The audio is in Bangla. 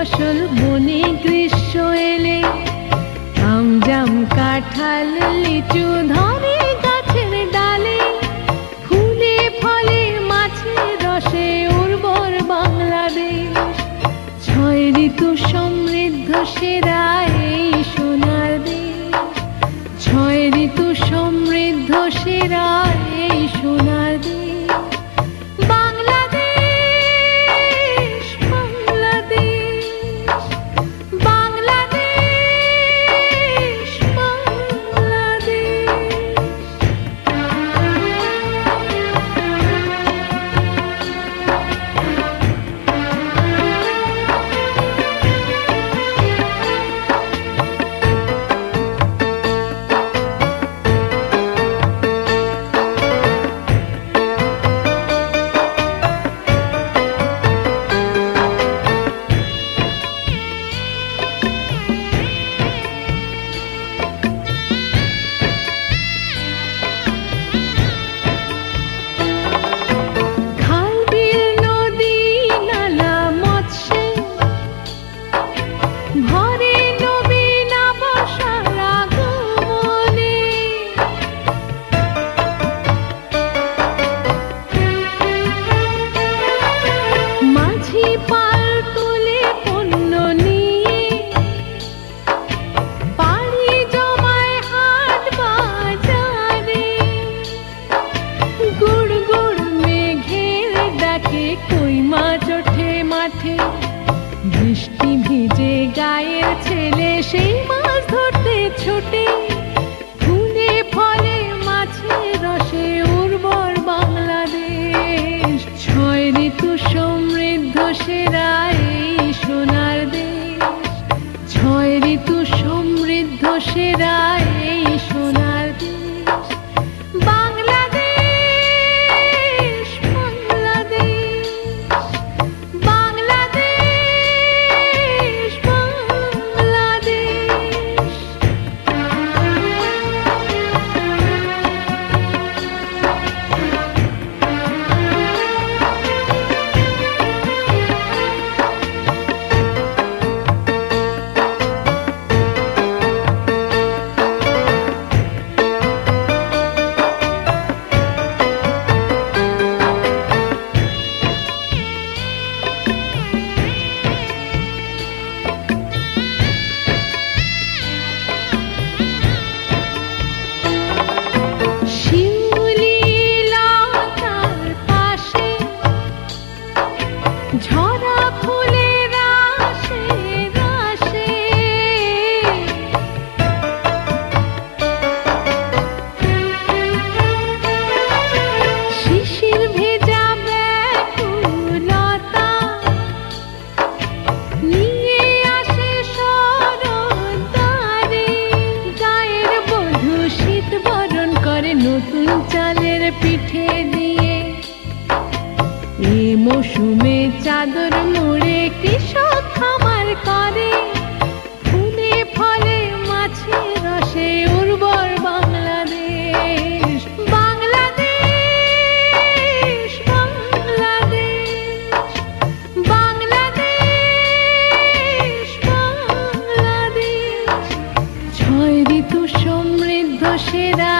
ফসল বনে গ্রীষ্ম এলে আম জাম কাঁঠাল লিচু ধরে গাছের ডালে ফুলে ফলে মাছের রসে উর্বর বাংলাদেশ। ছয় ঋতু সমৃদ্ধ সেরা এই সোনার দেশ। ছয় ঋতু সমৃদ্ধ সেরা এই সোনার দেশ। বৃষ্টি ভিজে গায়ের ছেলে সেই মাছ ধরতে ছোটে ফুলে ফলে মাছের রসে উর্বর বাংলাদেশ। ছয় ঋতু সমৃদ্ধ সেরা এই সোনার দেশ। ছয় ঋতু সমৃদ্ধ সেরা এই সোনার দেশ। ঝরা ফুলের রাশে রাশে শিশির ভেজা ব্যাকুলতা নিয়ে আসে শরৎ দ্বারে। গায়ের বধূ শীত বরণ করে নতুন চালের পিঠে দিয়ে। এ মৌসুমে চাদর মুড়ে কৃষক খামার করে ফুলে ফলে মাছের রসে উর্বর বাংলাদেশ। বাংলাদেশ বাংলাদেশ বাংলাদেশ বাংলাদেশ। ছয় ঋতু সমৃদ্ধ সেরা